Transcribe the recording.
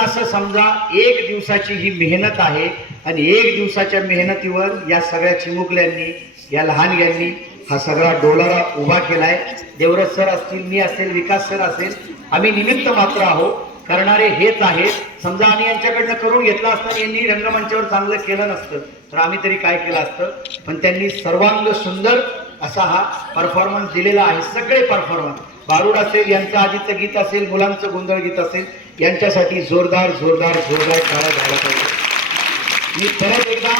असं समजा एक दिवसाची ही मेहनत आहे आणि एक दिवसाच्या मेहनतीवर या सगळ्या चिमुकल्यांनी या लहान यांनी हा सगळा डोलारा उभा केलाय. देवरथ सर असतील मी असेल विकास सर असेल आम्ही निमित्त मात्र आहोत. करणारे हेच आहेत. समजा आम्ही यांच्याकडनं करून घेतला असता यांनी रंगमंचावर चांगलं केलं नसतं तर आम्ही तरी काय केलं असतं? पण त्यांनी सर्वांग सुंदर असा हा परफॉर्मन्स दिलेला आहे. सगळे परफॉर्मन्स बारूड असेल यांचं आधीचं गीत असेल मुलांचं गोंधळ गीत असेल यांच्यासाठी जोरदार जोरदार जोरदार काळा झाला पाहिजे मी परत एकदा